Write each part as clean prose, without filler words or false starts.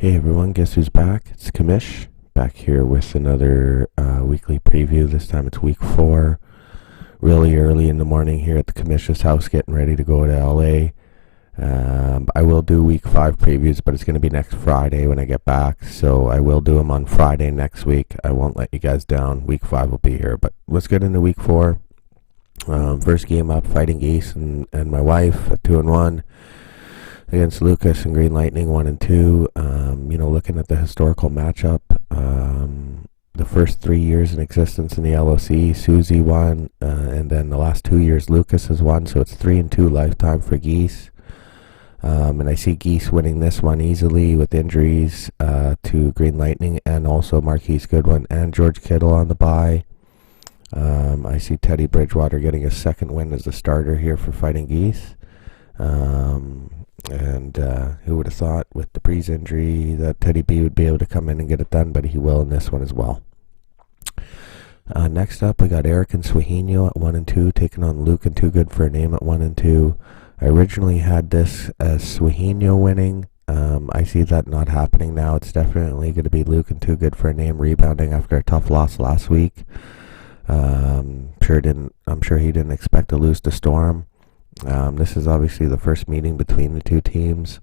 Hey everyone, guess who's back? It's Kamish, back here with another weekly preview. This time it's week 4, really early in the morning here at the Kamish's house, getting ready to go to LA. I will do week 5 previews, but it's going to be next Friday when I get back, so I will do them on Friday next week. I won't let you guys down. Week 5 will be here, but let's get into week 4. First game up, Fighting Geese and my wife at 2-1. Against Lucas and Green Lightning 1-2. Looking at the historical matchup, the first 3 years in existence in the LOC, Susie won, and then the last 2 years Lucas has won, so it's 3-2 lifetime for Geese. And I see Geese winning this one easily with injuries to Green Lightning and also Marquise Goodwin and George Kittle on the bye. I see Teddy Bridgewater getting a second win as a starter here for Fighting Geese. And who would have thought with the Breeze injury that Teddy B would be able to come in and get it done, but he will in this one as well. Next up, we got Eric and Swahino at 1-2, taking on Luke and Too Good for a Name at 1-2. I originally had this as Swahino winning. I see that not happening now. It's definitely going to be Luke and Too Good for a Name rebounding after a tough loss last week. I'm sure he didn't expect to lose to Storm. This is obviously the first meeting between the two teams.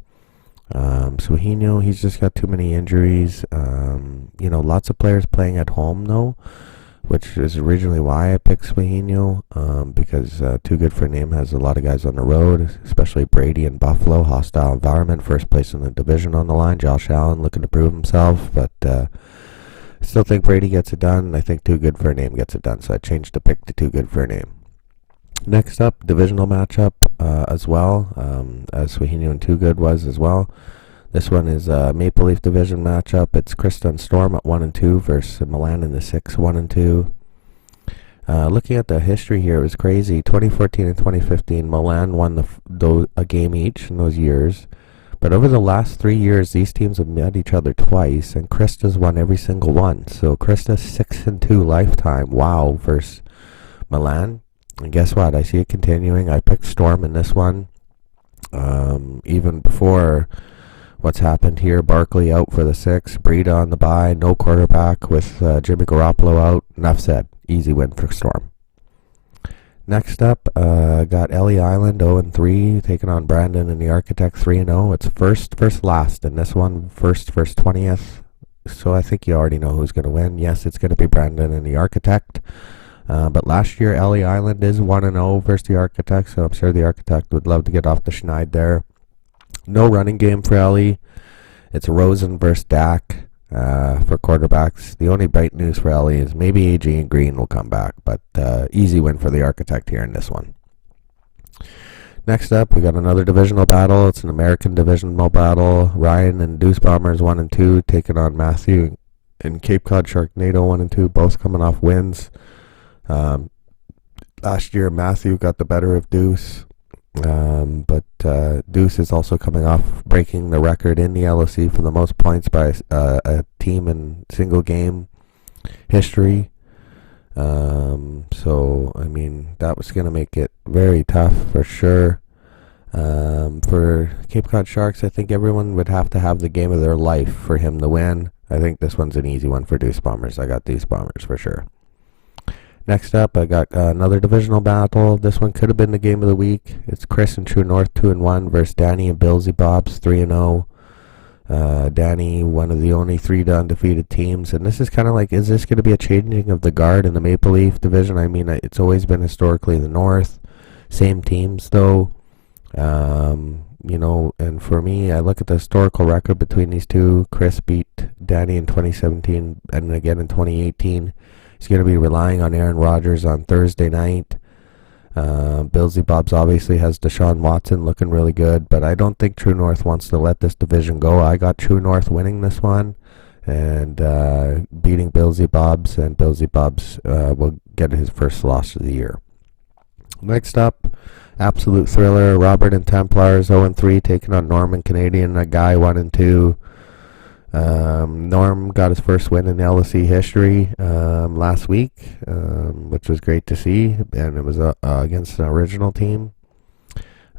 Swahino, he's just got too many injuries. Lots of players playing at home though, which is originally why I picked Swahino, because Too Good for a Name has a lot of guys on the road, especially Brady and Buffalo. Hostile environment, first place in the division on the line. Josh Allen looking to prove himself, but I still think Brady gets it done. I think Too Good for a Name gets it done, so I changed the pick to Too Good for a Name. Next up, divisional matchup as well, as Swahino and Too Good was as well. This one is a Maple Leaf division matchup. It's Krista and Storm at 1-2 versus Milan in the 6, 1-2. Looking at the history here, it was crazy. 2014 and 2015, Milan won a game each in those years. But over the last 3 years, these teams have met each other twice, and Krista's won every single one. So Krista 6-2 lifetime, wow, versus Milan. And guess what? I see it continuing. I picked Storm in this one. Even before what's happened here, Barkley out for the 6, Breida on the bye, no quarterback with Jimmy Garoppolo out. Enough said. Easy win for Storm. Next up, got Ellie Island 0-3, taking on Brandon and the Architect 3-0. It's first last in this one, first 20th. So I think you already know who's going to win. Yes, it's going to be Brandon and the Architect. But last year, Ellie Island is 1-0 versus the Architect, so I'm sure the Architect would love to get off the schneid there. No running game for Ellie. It's Rosen versus Dak for quarterbacks. The only bright news for Ellie is maybe AJ and Green will come back, but easy win for the Architect here in this one. Next up, we got another divisional battle. It's an American divisional battle. Ryan and Deuce Bombers 1-2, taking on Matthew and Cape Cod Sharknado 1-2, both coming off wins. Last year, Matthew got the better of Deuce, but Deuce is also coming off breaking the record in the LOC for the most points by a team in single game history. That was going to make it very tough for sure. For Cape Cod Sharks, I think everyone would have to have the game of their life for him to win. I think this one's an easy one for Deuce Bombers. I got Deuce Bombers for sure. Next up, I got another divisional battle. This one could have been the game of the week. It's Chris and True North 2-1 versus Danny and Billsy Bobs 3-0. Danny, one of the only 3 undefeated teams. And this is kind of like, is this going to be a changing of the guard in the Maple Leaf division? I mean, it's always been historically the North. Same teams, though. And for me, I look at the historical record between these two. Chris beat Danny in 2017 and again in 2018. He's going to be relying on Aaron Rodgers on Thursday night. Billsy Bobs obviously has Deshaun Watson looking really good, but I don't think True North wants to let this division go. I got True North winning this one and beating Billsy Bobs, and Billsy Bobs will get his first loss of the year. Next up, absolute thriller, Robert and Templars 0-3 taking on Norman Canadian, a guy 1-2. Norm got his first win in LOC history last week, which was great to see, and it was against an original team.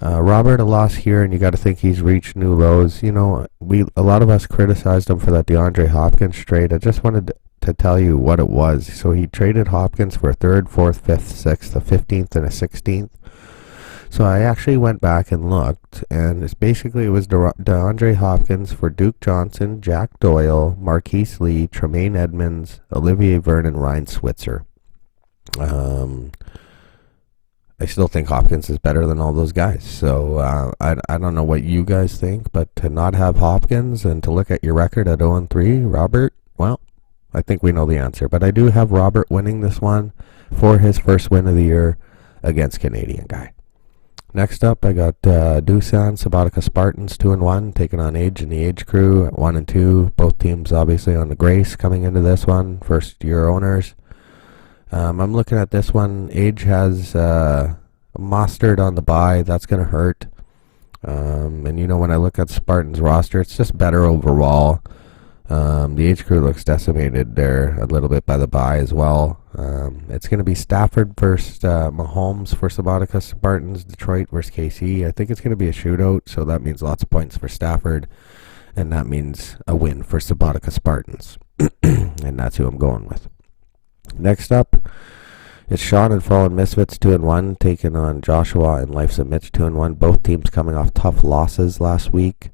Robert, a loss here, and you got to think he's reached new lows. A lot of us criticized him for that DeAndre Hopkins trade. I just wanted to tell you what it was. So he traded Hopkins for a third, fourth, fifth, sixth, a 15th, and a 16th. So I actually went back and looked, and it was DeAndre Hopkins for Duke Johnson, Jack Doyle, Marquise Lee, Tremaine Edmonds, Olivier Vernon, Ryan Switzer. I still think Hopkins is better than all those guys. So I don't know what you guys think, but to not have Hopkins and to look at your record at 0-3, Robert, well, I think we know the answer. But I do have Robert winning this one for his first win of the year against Canadian guy. Next up, I got Doosan Subotica Spartans 2-1 taking on Age and the Age Crew at 1-2. Both teams obviously on the Grace coming into this one, first year owners. I'm looking at this one. Age has Mustard on the bye. That's going to hurt. And when I look at Spartans roster, it's just better overall. The Age Crew looks decimated there a little bit by the bye as well. It's going to be Stafford versus Mahomes for Subotica Spartans, Detroit versus KC. I think it's going to be a shootout, so that means lots of points for Stafford, and that means a win for Subotica Spartans. And that's who I'm going with. Next up, it's Sean and Fallen Misfits 2-1 taking on Joshua and Life's a Mitch 2-1. Both teams coming off tough losses last week.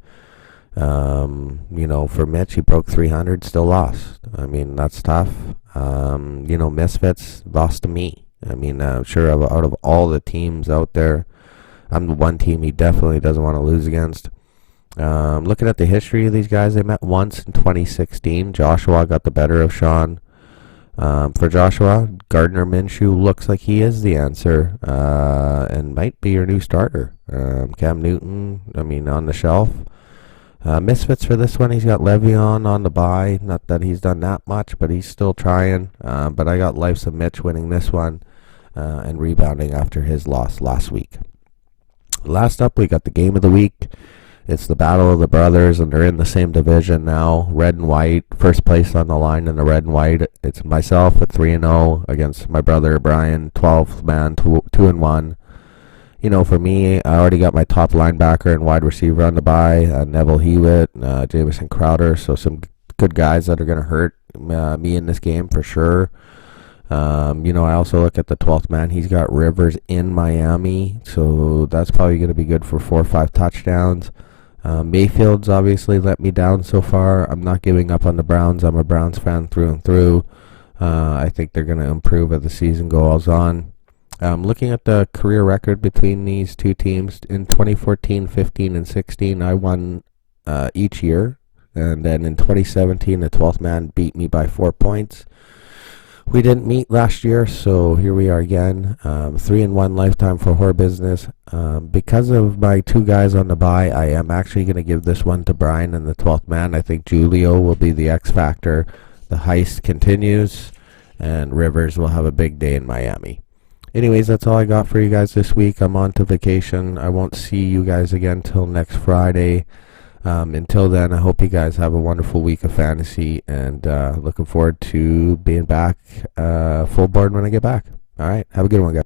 For Mitch, he broke 300, still lost. I mean, that's tough. Misfits lost to me. I mean, I'm sure out of all the teams out there, I'm the one team he definitely doesn't want to lose against. Looking at the history of these guys, they met once in 2016. Joshua got the better of Sean. For Joshua, Gardner Minshew looks like he is the answer and might be your new starter. Cam Newton, on the shelf. Misfits for this one, he's got Le'Veon on the bye. Not that he's done that much, but he's still trying. But I got Life's a Mitch winning this one and rebounding after his loss last week. Last up, we got the game of the week. It's the Battle of the Brothers, and they're in the same division now. Red and white, first place on the line in the red and white. It's myself at 3-0 against my brother Brian, 12th man, 2-1. For me, I already got my top linebacker and wide receiver on the bye, Neville Hewitt, Jamison Crowder, so some good guys that are going to hurt me in this game for sure. I also look at the 12th man. He's got Rivers in Miami, so that's probably going to be good for 4 or 5 touchdowns. Mayfield's obviously let me down so far. I'm not giving up on the Browns. I'm a Browns fan through and through. I think they're going to improve as the season goes on. Looking at the career record between these two teams, in 2014, 15, and 16, I won each year. And then in 2017, the 12th man beat me by 4 points. We didn't meet last year, so here we are again. 3-1 lifetime for Horror Business. Because of my 2 guys on the bye, I am actually going to give this one to Brian and the 12th man. I think Julio will be the X factor. The heist continues, and Rivers will have a big day in Miami. Anyways, that's all I got for you guys this week. I'm on to vacation. I won't see you guys again till next Friday. Until then, I hope you guys have a wonderful week of fantasy, and looking forward to being back full board when I get back. All right, have a good one, guys.